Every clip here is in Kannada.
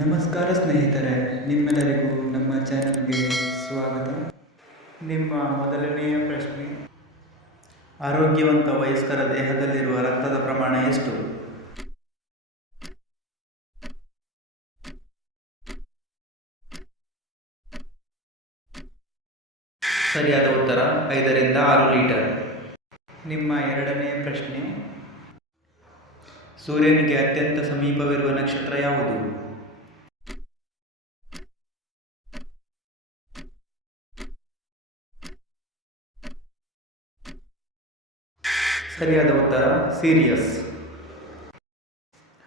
ನಮಸ್ಕಾರ ಸ್ನೇಹಿತರೆ, ನಿಮ್ಮೆಲ್ಲರಿಗೂ ನಮ್ಮ ಚಾನಲ್ಗೆ ಸ್ವಾಗತ. ನಿಮ್ಮ ಮೊದಲನೆಯ ಪ್ರಶ್ನೆ, ಆರೋಗ್ಯವಂತ ವಯಸ್ಕರ ದೇಹದಲ್ಲಿರುವ ರಕ್ತದ ಪ್ರಮಾಣ ಎಷ್ಟು? ಸರಿಯಾದ ಉತ್ತರ 5 ರಿಂದ 6 ಲೀಟರ್. ನಿಮ್ಮ ಎರಡನೆಯ ಪ್ರಶ್ನೆ, ಸೂರ್ಯನಿಗೆ ಅತ್ಯಂತ ಸಮೀಪವಿರುವ ನಕ್ಷತ್ರ ಯಾವುದು? ಸರಿಯಾದ ಉತ್ತರ ಸೀರಿಯಸ್.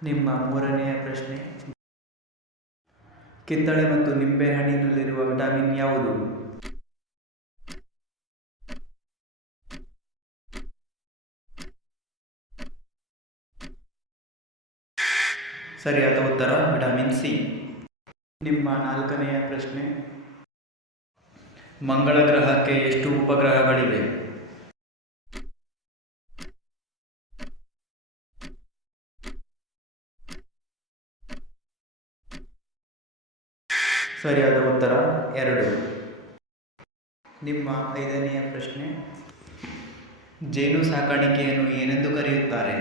ನಿಮ್ಮ ಮೂರನೆಯ ಪ್ರಶ್ನೆ, ಕಿತ್ತಳೆ ಮತ್ತು ನಿಂಬೆಹಣ್ಣಿನಲ್ಲಿರುವ ವಿಟಮಿನ್ ಯಾವುದು? ಸರಿಯಾದ ಉತ್ತರ ವಿಟಮಿನ್ ಸಿ. ನಿಮ್ಮ ನಾಲ್ಕನೆಯ ಪ್ರಶ್ನೆ, ಮಂಗಳ ಗ್ರಹಕ್ಕೆ ಎಷ್ಟು ಉಪಗ್ರಹಗಳಿವೆ? ಸರಿಯಾದ ಉತ್ತರ 2. ನಿಮ್ಮ ಐದನೆಯ ಪ್ರಶ್ನೆ, ಜೇನು ಸಾಕಾಣಿಕೆಯನ್ನು ಏನೆಂದು ಕರೆಯುತ್ತಾರೆ?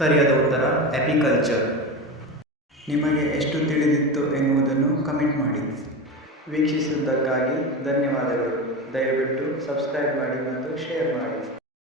ಸರಿಯಾದ ಉತ್ತರ ಅಪಿಕಲ್ಚರ್. ನಿಮಗೆ ಎಷ್ಟು ತಿಳಿದಿತ್ತು ಎನ್ನುವುದನ್ನು ಕಮೆಂಟ್ ಮಾಡಿ. ವೀಕ್ಷಿಸಿದ್ದಕ್ಕಾಗಿ ಧನ್ಯವಾದಗಳು. ದಯವಿಟ್ಟು ಸಬ್ಸ್ಕ್ರೈಬ್ ಮಾಡಿ ಮತ್ತು ಶೇರ್ ಮಾಡಿ.